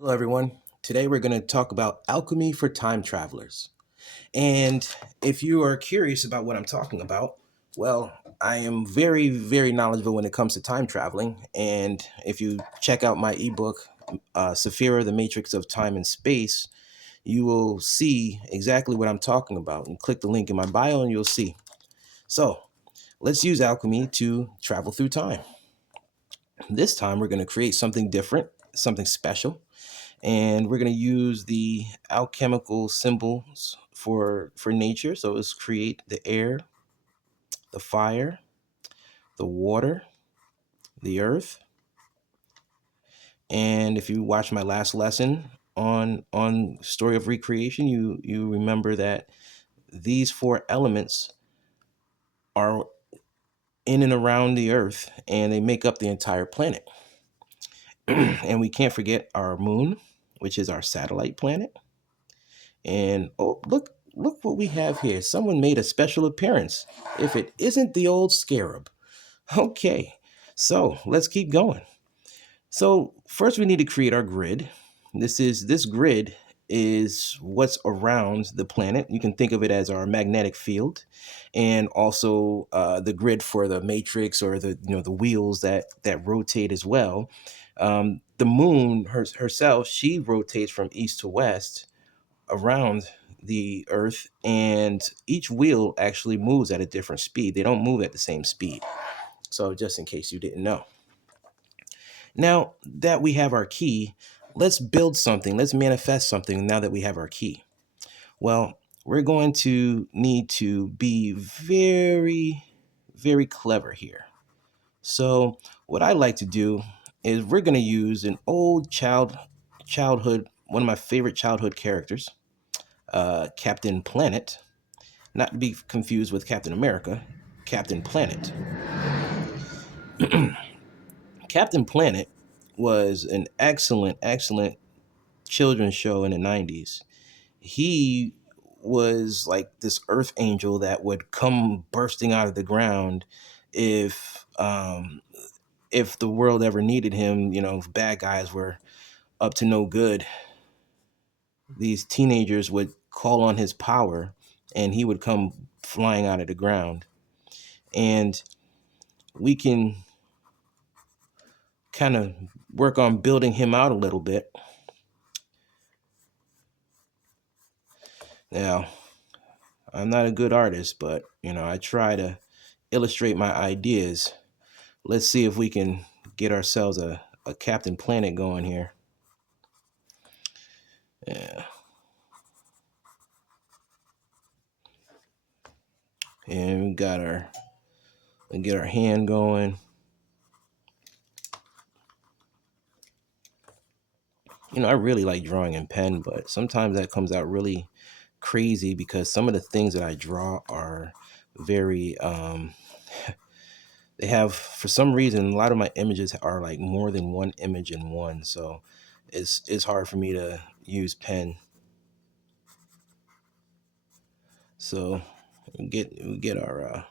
Hello, everyone. Today we're going to talk about alchemy for time travelers. And if you are curious about what I'm talking about, well, I am very, very knowledgeable when it comes to time traveling. And if you check out my ebook, Saphira, The Matrix of Time and Space, you will see exactly what I'm talking about. And click the link in my bio and you'll see. So let's use alchemy to travel through time. This time we're going to create something different, something special, and we're going to use the alchemical symbols for nature. So let's create the air, the fire, the water, the earth. And if you watch my last lesson on story of recreation, you remember that these four elements are in and around the earth, and they make up the entire planet. And we can't forget our moon, which is our satellite planet. And oh, look what we have here. Someone made a special appearance. If it isn't the old scarab. Okay, so let's keep going. So first we need to create our grid. This grid is what's around the planet. You can think of it as our magnetic field, and also the grid for the matrix, or the wheels that rotate as well. The moon herself, she rotates from east to west around the earth, and each wheel actually moves at a different speed. They don't move at the same speed. So just in case you didn't know. Now that we have our key, let's build something. Let's manifest something now that we have our key. Well, we're going to need to be very, very clever here. So what I like to do is we're going to use an old childhood, one of my favorite childhood characters, Captain Planet, not to be confused with Captain America, Captain Planet. Captain Planet was an excellent, excellent children's show in the 90s. He was like this earth angel that would come bursting out of the ground if the world ever needed him. If bad guys were up to no good, these teenagers would call on his power and he would come flying out of the ground. And we can kind of work on building him out a little bit. Now, I'm not a good artist, but I try to illustrate my ideas. Let's see if we can get ourselves a Captain Planet going here. Yeah. And we get our hand going. I really like drawing in pen, but sometimes that comes out really crazy because some of the things that I draw are very they have, for some reason, a lot of my images are like more than one image in one, so it's hard for me to use pen. So we get our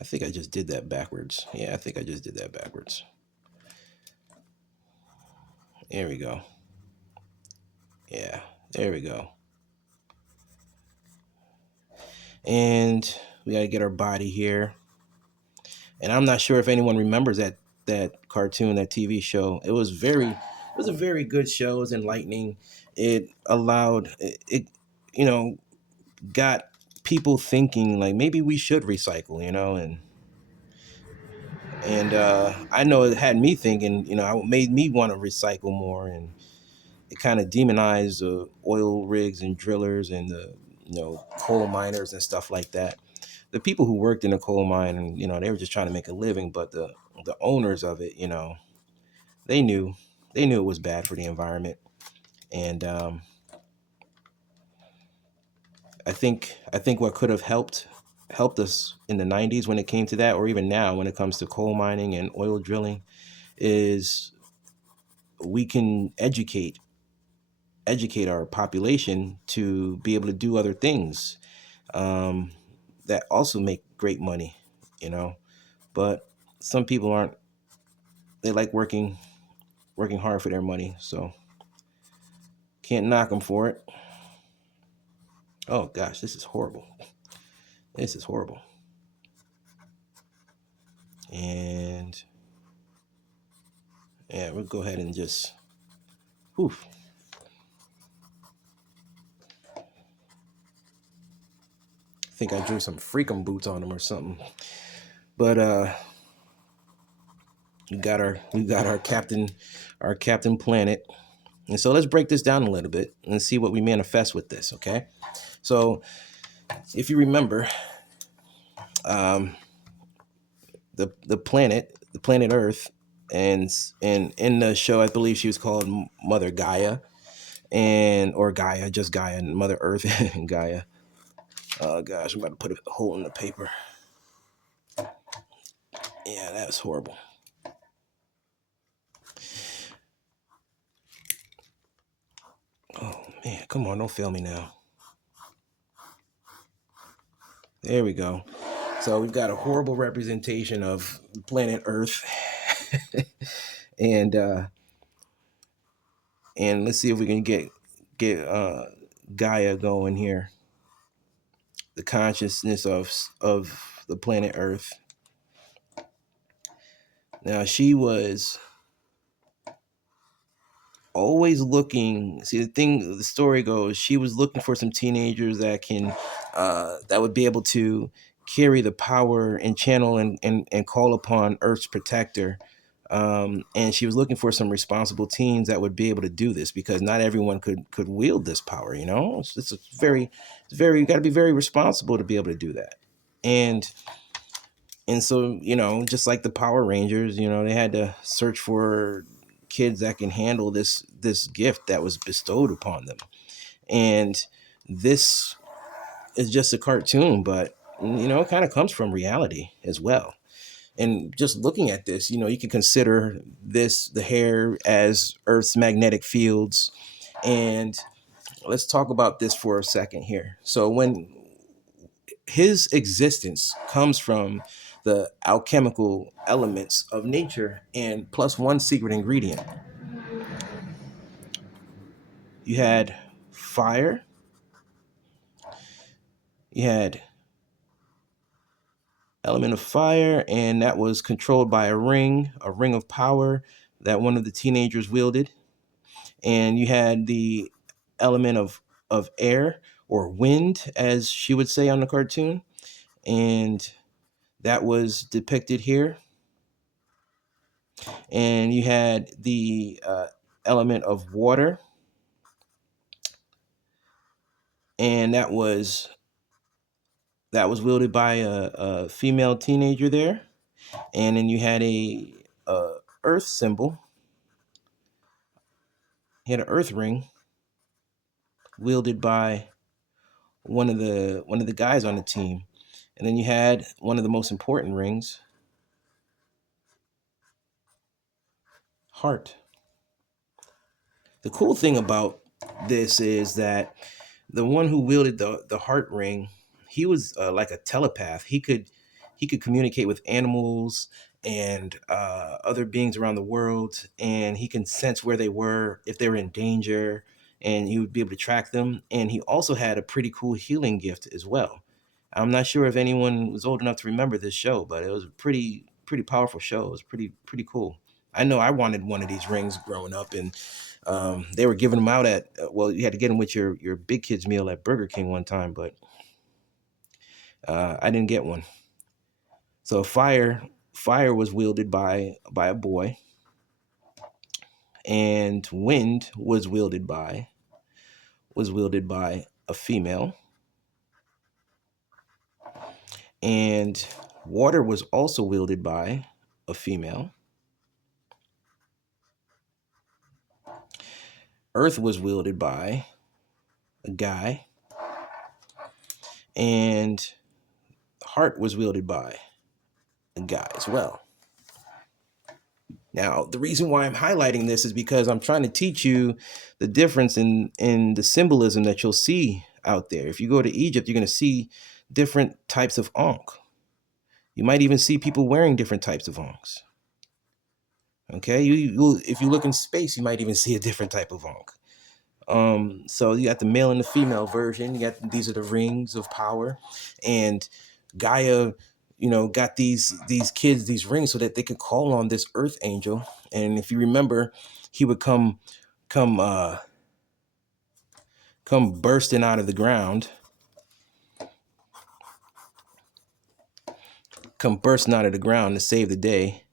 I think I just did that backwards. Yeah, I think I just did that backwards. There we go. Yeah, there we go. And we got to get our body here. And I'm not sure if anyone remembers that cartoon, that TV show. It was a very good show. It was enlightening. It allowed it, you know got people thinking like maybe we should recycle, and I know it had me thinking. It made me want to recycle more, and it kind of demonized the oil rigs and drillers and the coal miners and stuff like that. The people who worked in a coal mine, and they were just trying to make a living, but the owners of it, they knew they knew it was bad for the environment. And I think what could have helped us in the 90s when it came to that, or even now when it comes to coal mining and oil drilling, is we can educate our population to be able to do other things, um, that also make great money, you know. But some people aren't. They like working working hard for their money. So can't knock them for it. Oh gosh, this is horrible. This is horrible. And yeah, we'll go ahead and just, whew. I think I drew some freakum boots on them or something. But we got our Captain Planet. And so let's break this down a little bit and see what we manifest with this, okay? So if you remember, um, the planet Earth, and in the show, I believe she was called Mother Gaia, and or Gaia, just Gaia, and Mother Earth and Gaia. Oh gosh, I'm about to put a hole in the paper. Yeah, that was horrible. Oh man, come on, don't fail me now. There we go. So we've got a horrible representation of planet Earth, and let's see if we can get Gaia going here. The consciousness of the planet Earth. Now she was always looking. See, the story goes, she was looking for some teenagers that would be able to carry the power and channel and call upon Earth's protector. And she was looking for some responsible teens that would be able to do this, because not everyone could wield this power. It's very, you got to be very responsible to be able to do that. And so, just like the Power Rangers, they had to search for kids that can handle this gift that was bestowed upon them. And this is just a cartoon, but it kind of comes from reality as well. And just looking at this, you can consider the hair as Earth's magnetic fields. And let's talk about this for a second here. So when his existence comes from the alchemical elements of nature and plus one secret ingredient. You had fire, you had element of fire, and that was controlled by a ring of power that one of the teenagers wielded. And you had the element of air, or wind, as she would say on the cartoon, and that was depicted here. And you had the element of water, and that was wielded by a female teenager there. And then you had a earth symbol. He had an earth ring wielded by one of the guys on the team. And then you had one of the most important rings, heart. The cool thing about this is that the one who wielded the heart ring, he was like a telepath. He could communicate with animals and other beings around the world, and he can sense where they were, if they were in danger, and he would be able to track them. And he also had a pretty cool healing gift as well. I'm not sure if anyone was old enough to remember this show, but it was a pretty powerful show. It was pretty cool. I know I wanted one of these rings growing up, and they were giving them out at well, you had to get them with your big kids meal at Burger King one time, but I didn't get one. So fire was wielded by a boy, and wind was wielded by a female, and water was also wielded by a female. Earth was wielded by a guy, and heart was wielded by a guy as well. Now, the reason why I'm highlighting this is because I'm trying to teach you the difference in the symbolism that you'll see out there. If you go to Egypt, you're going to see different types of ankh. You might even see people wearing different types of ankhs. Okay, if you look in space, you might even see a different type of Ankh. So you got the male and the female version. You got these are the rings of power, and Gaia, got these kids these rings so that they could call on this Earth Angel. And if you remember, he would come come bursting out of the ground, to save the day.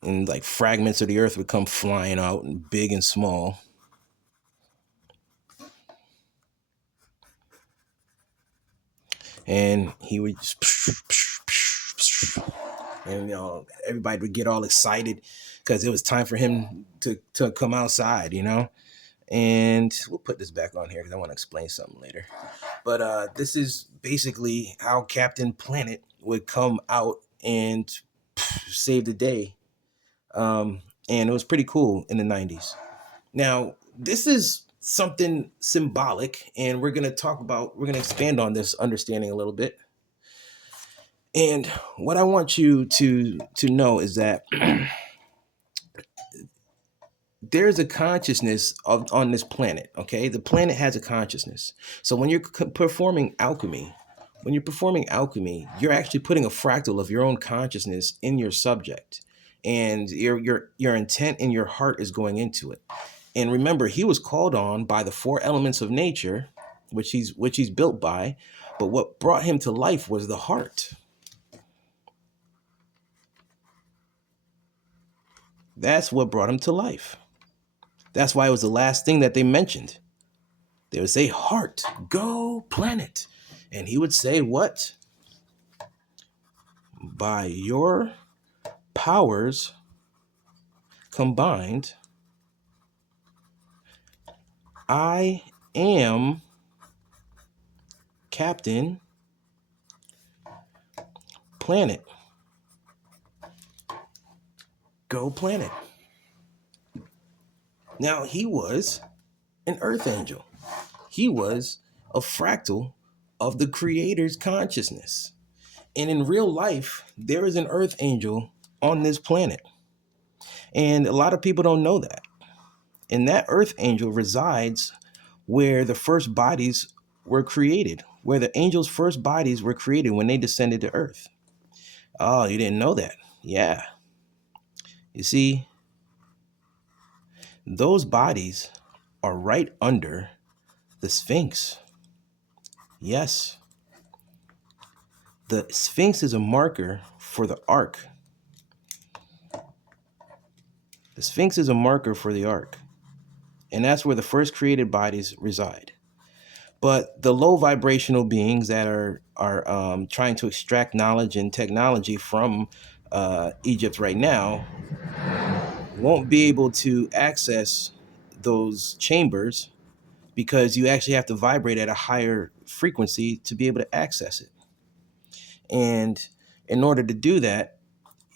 And like fragments of the earth would come flying out, and big and small. And he would just, and everybody would get all excited because it was time for him to come outside, And we'll put this back on here because I want to explain something later. But this is basically how Captain Planet would come out and save the day. And it was pretty cool in the 90s. Now, this is something symbolic, and we're going to expand on this understanding a little bit. And what I want you to know is that there's a consciousness on this planet. Okay, the planet has a consciousness. So when you're performing alchemy, you're actually putting a fractal of your own consciousness in your subject, and your intent and your heart is going into it. And remember, he was called on by the four elements of nature, which he's built by, but what brought him to life was the heart. That's what brought him to life. That's why it was the last thing that they mentioned. They would say, heart, go planet. And he would say, what? By your powers combined, I am Captain Planet. Go planet. Now, he was an earth angel. He was a fractal of the creator's consciousness. And in real life, there is an earth angel on this planet. And a lot of people don't know that. And that earth angel resides where the first bodies were created, where the angels' first bodies were created when they descended to earth. Oh, you didn't know that? Yeah. You see, those bodies are right under the Sphinx. Yes. The Sphinx is a marker for the Ark. The Sphinx is a marker for the Ark. And that's where the first created bodies reside. But the low vibrational beings that are trying to extract knowledge and technology from Egypt right now won't be able to access those chambers because you actually have to vibrate at a higher frequency to be able to access it. And in order to do that,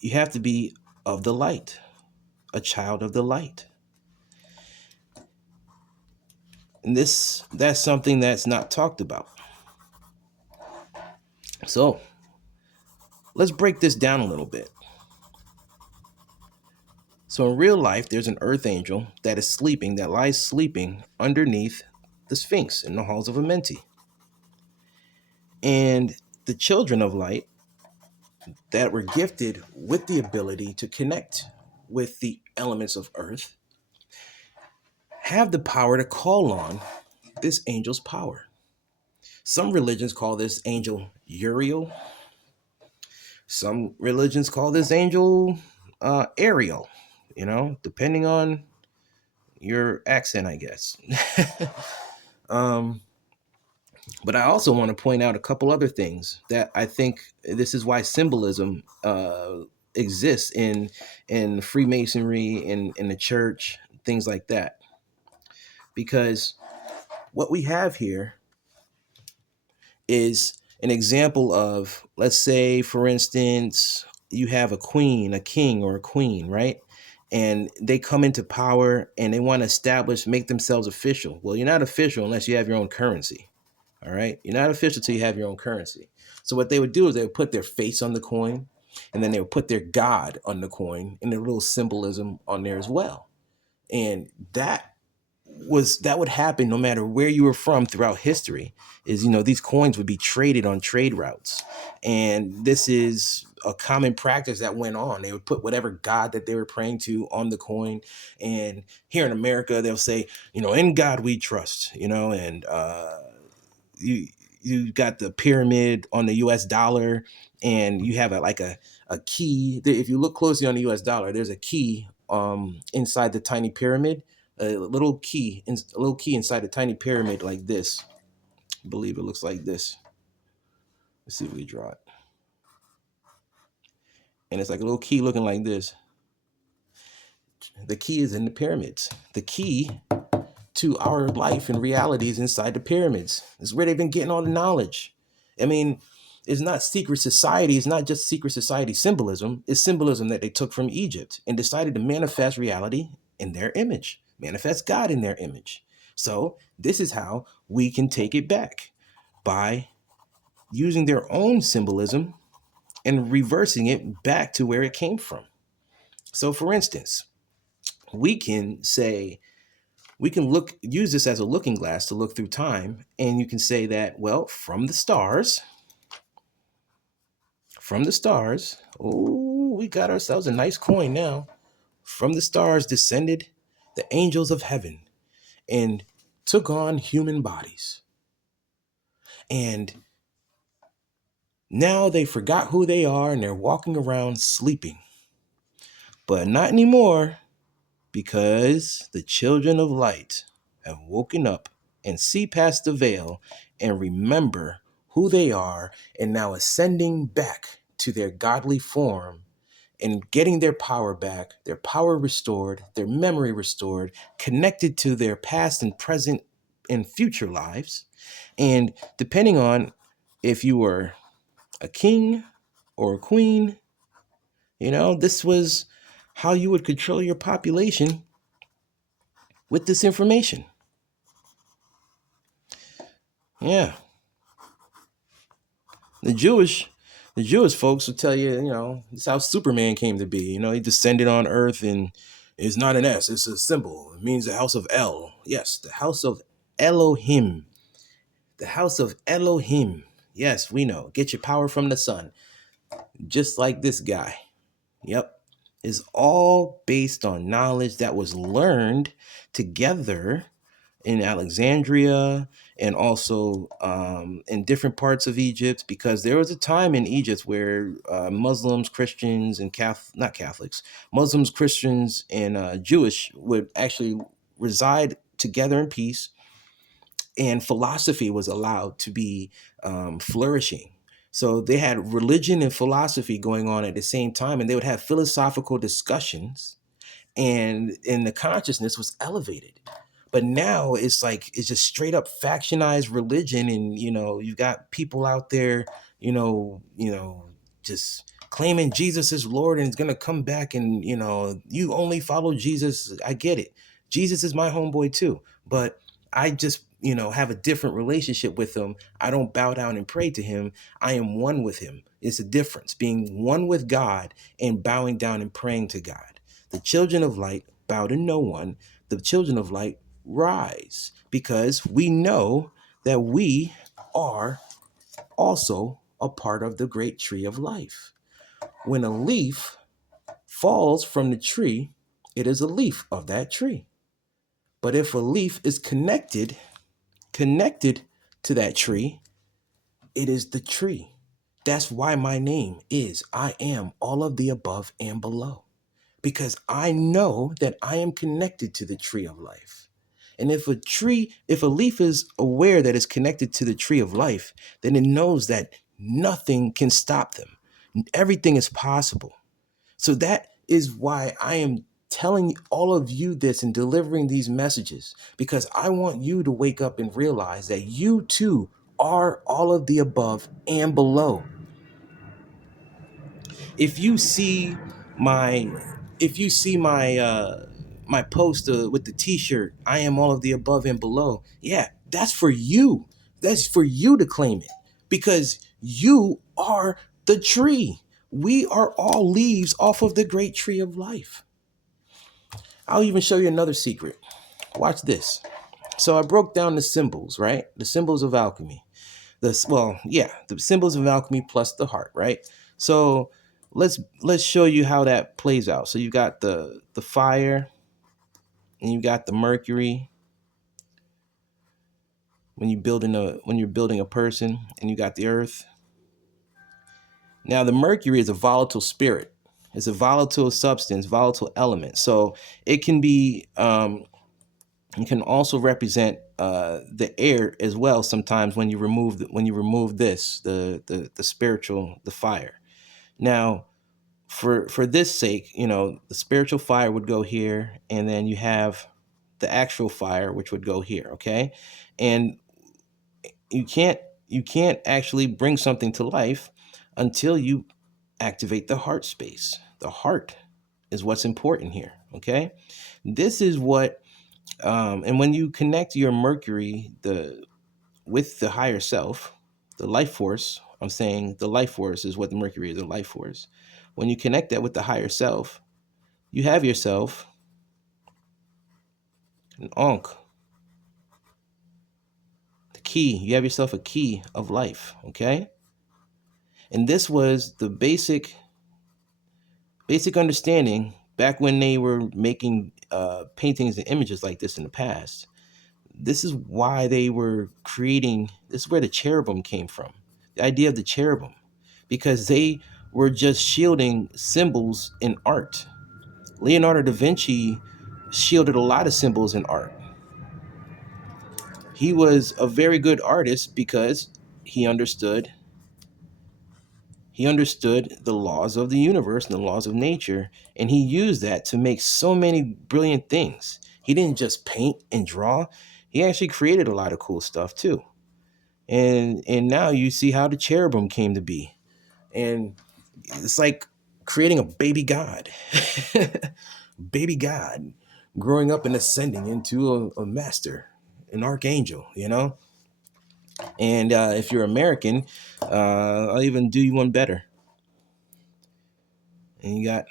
you have to be of the light, a child of the light. And that's something that's not talked about. So let's break this down a little bit. So in real life, there's an earth angel that lies sleeping underneath the Sphinx in the halls of Amenti. And the children of light that were gifted with the ability to connect with the elements of earth have the power to call on this angel's power. Some religions call this angel Uriel. Some religions call this angel Ariel, depending on your accent, I guess. But I also want to point out a couple other things that I think this is why symbolism exists in Freemasonry, in the church, things like that. Because what we have here is an example of, let's say, for instance, you have a queen, a king, or a queen, right? And they come into power and they want to make themselves official. Well, you're not official unless you have your own currency. All right. You're not official till you have your own currency. So what they would do is they would put their face on the coin, and then they would put their God on the coin and a little symbolism on there as well. And that would happen no matter where you were from throughout history. Is, these coins would be traded on trade routes, and this is a common practice that went on. They would put whatever god that they were praying to on the coin. And here in America they'll say, in God we trust, and you you got the pyramid on the US dollar, and you have a key. If you look closely on the US dollar, there's a key inside the tiny pyramid, a little key inside the tiny pyramid like this. I believe it looks like this. Let's see if we draw it. And it's like a little key looking like this. The key is in the pyramids. The key to our life and reality is inside the pyramids. It's where they've been getting all the knowledge. I mean, it's not secret society. It's not just secret society symbolism. It's symbolism that they took from Egypt and decided to manifest reality in their image, manifest God in their image. So this is how we can take it back, by using their own symbolism and reversing it back to where it came from. So for instance, we can use this as a looking glass to look through time, and you can say that, well, from the stars, oh, we got ourselves a nice coin now. From the stars descended the angels of heaven and took on human bodies. And now they forgot who they are and they're walking around sleeping. But not anymore, because the children of light have woken up and see past the veil and remember who they are, and now ascending back to their godly form and getting their power back, their power restored, their memory restored, connected to their past and present and future lives. And depending on if you were a king or a queen, this was how you would control your population with this information. Yeah. The Jewish folks will tell you, this is how Superman came to be. He descended on earth, and it's not an S, it's a symbol. It means the house of El. Yes, the house of Elohim. The house of Elohim. Yes, we know. Get your power from the sun. Just like this guy. Yep. It's all based on knowledge that was learned together in Alexandria, and also in different parts of Egypt, because there was a time in Egypt where Muslims, Christians, and not Catholics, Muslims, Christians, and Jewish would actually reside together in peace, and philosophy was allowed to be flourishing. So they had religion and philosophy going on at the same time, and they would have philosophical discussions, and the consciousness was elevated. But now it's just straight up factionized religion, and you've got people out there, just claiming Jesus is Lord and is gonna come back, and you only follow Jesus. I get it. Jesus is my homeboy too, but I just have a different relationship with him. I don't bow down and pray to him. I am one with him. It's a difference being one with God and bowing down and praying to God. The children of light bow to no one. The children of light rise, because we know that we are also a part of the great tree of life. When a leaf falls from the tree, it is a leaf of that tree. But if a leaf is connected to that tree, it is the tree. That's why my name is I am all of the above and below, because I know that I am connected to the tree of life. And if a leaf is aware that it's connected to the tree of life, then it knows that nothing can stop them. Everything is possible. So that is why I am telling all of you this and delivering these messages, because I want you to wake up and realize that you too are all of the above and below. If you see my my post with the t-shirt, I am all of the above and below, yeah, that's for you. That's for you to claim it, because you are the tree. We are all leaves off of the great tree of life. I'll even show you another secret. Watch this. So I broke down the symbols, right? The symbols of alchemy. The symbols of alchemy plus the heart, right? So let's show you how that plays out. So you got the fire, and you got the mercury when you're building a person, and you got the earth. Now the mercury is a volatile spirit. It's a volatile substance, volatile element. So it can be it can also represent the air as well. Sometimes when you remove this, the spiritual, the fire. Now, for this sake, the spiritual fire would go here, and then you have the actual fire, which would go here. Okay, and you can't you can't actually bring something to life until you activate the heart space. The heart is what's important here. Okay, this is what and when you connect your Mercury with the higher self, the life force. I'm saying the life force is what the Mercury is, the life force. When you connect that with the higher self, you have yourself an Ankh, the key. You have yourself a key of life. Okay, and this was the basic understanding back when they were making paintings and images like this in the past. This is why they were creating. This is where the cherubim came from. The idea of the cherubim, because they were just shielding symbols in art. Leonardo da Vinci shielded a lot of symbols in art. He was a very good artist because he understood he understood the laws of the universe and the laws of nature, and he used that to make so many brilliant things. He didn't just paint and draw. He actually created a lot of cool stuff too. And now you see how the cherubim came to be. And it's like creating a baby god. Baby god growing up and ascending into a master, an archangel. And if you're American, I'll even do you one better. And you got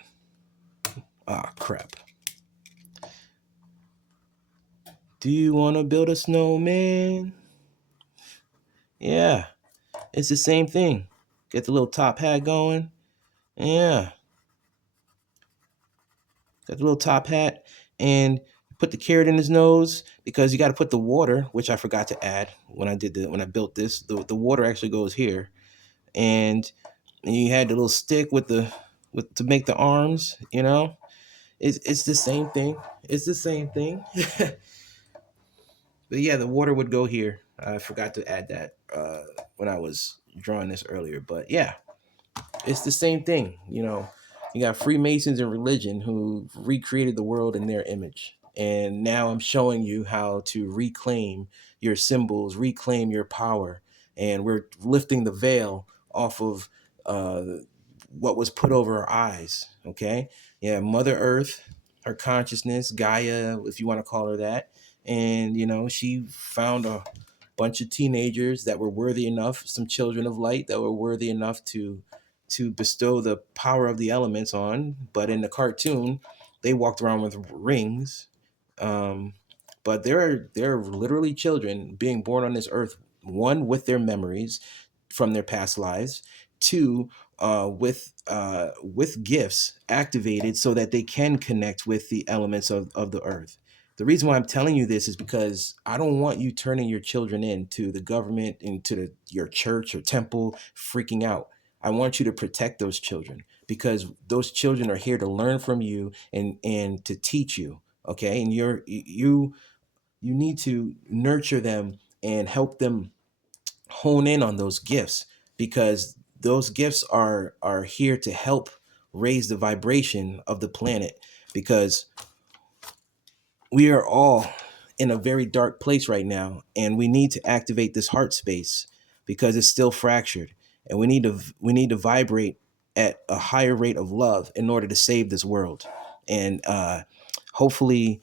crap. Do you want to build a snowman? Yeah, it's the same thing. Get the little top hat going. Yeah, got the little top hat, and put the carrot in his nose, because you got to put the water, which I forgot to add when I built this. The water actually goes here, and you had the little stick with to make the arms. It's the same thing. It's the same thing. But yeah, the water would go here. I forgot to add that when I was drawing this earlier. But yeah, it's the same thing. You got Freemasons and religion who recreated the world in their image. And now I'm showing you how to reclaim your symbols, reclaim your power. And we're lifting the veil off of uh, what was put over our eyes. Okay. Yeah. Mother Earth, her consciousness, Gaia, if you want to call her that. And, she found a bunch of teenagers that were worthy enough, some children of light that were worthy enough to bestow the power of the elements on. But in the cartoon, they walked around with rings. Um, but there are literally children being born on this earth, one with their memories from their past lives, two with gifts activated so that they can connect with the elements of the earth. The reason why I'm telling you this is because I don't want you turning your children into the government, into your church or temple, freaking out. I want you to protect those children, because those children are here to learn from you and to teach you. Okay, and you need to nurture them and help them hone in on those gifts, because those gifts are here to help raise the vibration of the planet, because we are all in a very dark place right now, and we need to activate this heart space because it's still fractured, and we need to vibrate at a higher rate of love in order to save this world. And hopefully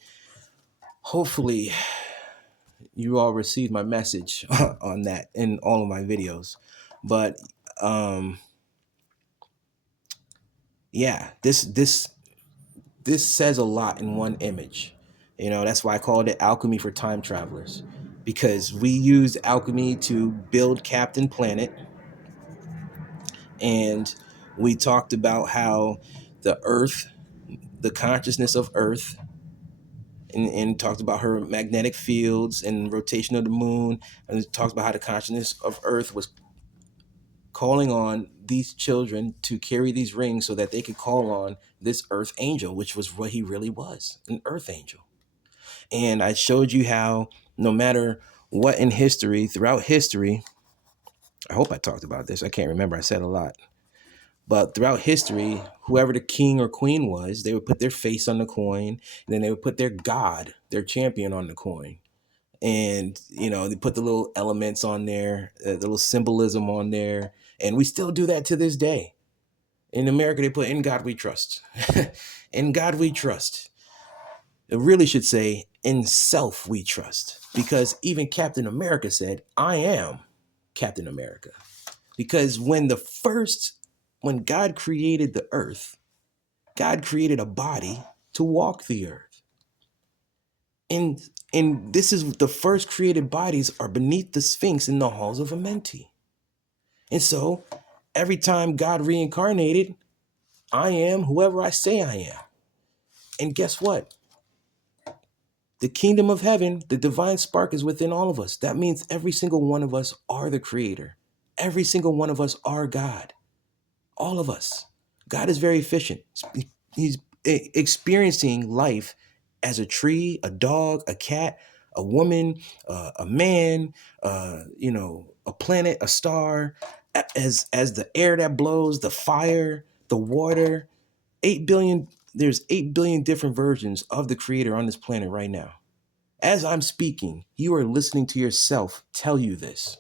you all received my message on that in all of my videos. But um yeah, this says a lot in one image. That's why I called it alchemy for time travelers, because we used alchemy to build Captain Planet, and we talked about how the earth, the consciousness of earth, and talked about her magnetic fields and rotation of the moon, and it talks about how the consciousness of earth was calling on these children to carry these rings so that they could call on this earth angel, which was what he really was, an earth angel. And I showed you how no matter what in history, throughout history, I hope I talked about this, I can't remember, I said a lot, but throughout history, whoever the king or queen was, they would put their face on the coin, and then they would put their god, their champion, on the coin. And they put the little elements on there, the little symbolism on there, and we still do that to this day. In America, they put "In God We Trust." In God we trust. It really should say "In self we trust," because even Captain America said, "I am Captain America." Because when God created the earth, God created a body to walk the earth. And this is the first created bodies are beneath the Sphinx in the halls of Amenti. And so every time God reincarnated, I am whoever I say I am. And guess what? The kingdom of heaven, the divine spark is within all of us. That means every single one of us are the creator. Every single one of us are God. All of us. God is very efficient. He's experiencing life as a tree, a dog, a cat, a woman, a man, a planet, a star, as the air that blows, the fire, the water. 8 billion, there's 8 billion different versions of the creator on this planet right now. As I'm speaking, you are listening to yourself tell you this.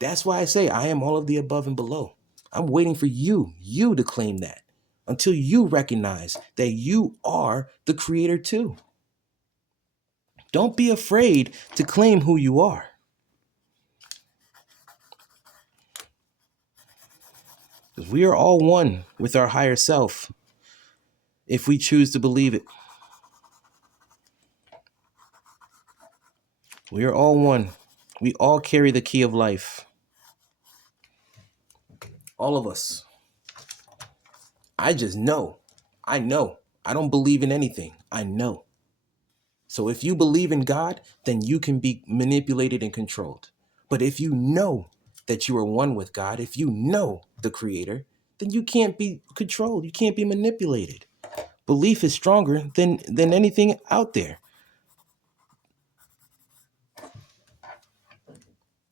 That's why I say I am all of the above and below. I'm waiting for you to claim that until you recognize that you are the creator too. Don't be afraid to claim who you are. Because we are all one with our higher self if we choose to believe it. We are all one. We all carry the key of life. All of us. I just know. I know. I don't believe in anything. I know. So if you believe in God, then you can be manipulated and controlled. But if you know that you are one with God, if you know the creator, then you can't be controlled. You can't be manipulated. Belief is stronger than anything out there.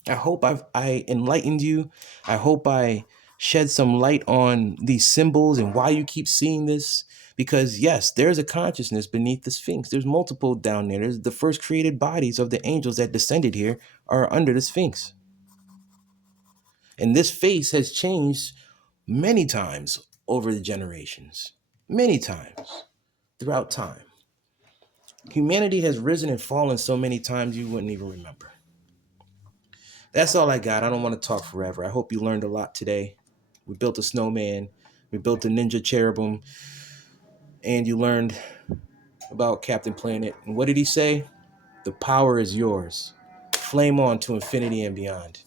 I hope I enlightened you. I hope I shed some light on these symbols and why you keep seeing this. Because yes, there's a consciousness beneath the Sphinx. There's multiple down there. There's the first created bodies of the angels that descended here are under the Sphinx. And this face has changed many times over the generations. Many times throughout time. Humanity has risen and fallen so many times you wouldn't even remember. That's all I got. I don't want to talk forever. I hope you learned a lot today. We built a snowman. We built a ninja cherubim. And you learned about Captain Planet. And what did he say? The power is yours. Flame on to infinity and beyond.